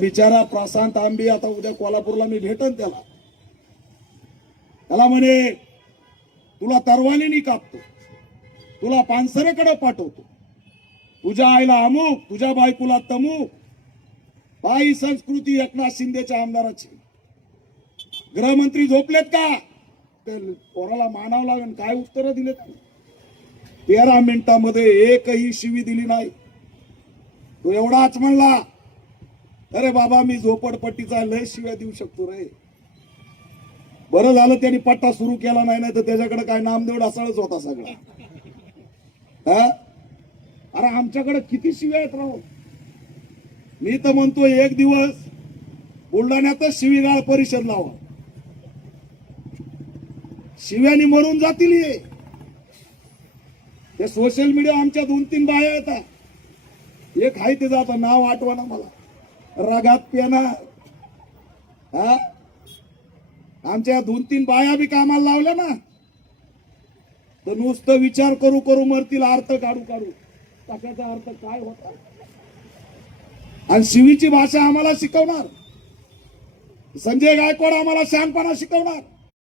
बिचारा प्रशांत आंबे आता उद्या कोल्हापूरला मी भेटन त्याला म्हणे तुला तरवानीनी कापतो, तुला पानसरेकडे पाठवतो, तुझ्या आईला अमुक, तुझ्या बायकोला तमुक. बाई संस्कृती एकनाथ शिंदेच्या आमदाराची. गृहमंत्री झोपलेत का? ते पोराला मानावं लागेल. काय उत्तर दिलेत? 13 मिनिटांमध्ये एकही शिवी दिली नाही. तो एवढाच म्हणला, अरे बाबा मी झोपडपट्टीचा लय शिव्या देऊ शकतो रे. बरं झालं त्यांनी पट्टा सुरू केला नाही तर त्याच्याकडे काय नामदेव ढासळच होता सगळा. अरे आमच्याकडे किती शिव्या आहेत राव. मी तर म्हणतो एक दिवस बुलढाण्यातच शिवीगाळ परिषद लावा. शिव्यानी मरून जातील. ते सोशल मीडिया आमच्या 2-3 बाया येतात. एक आहे ते जातं नाव आठवा ना मला, रगात पेना. आमच्या 2-3 बाया बी कामाला लावल्या ना तर नुसतं विचार करू करू मरतील. अर्थ काढू काढू कशाचा अर्थ काय होता. आणि शिवीची भाषा आम्हाला शिकवणार. संजय गायकवाड आम्हाला शहाणपणा शिकवणार.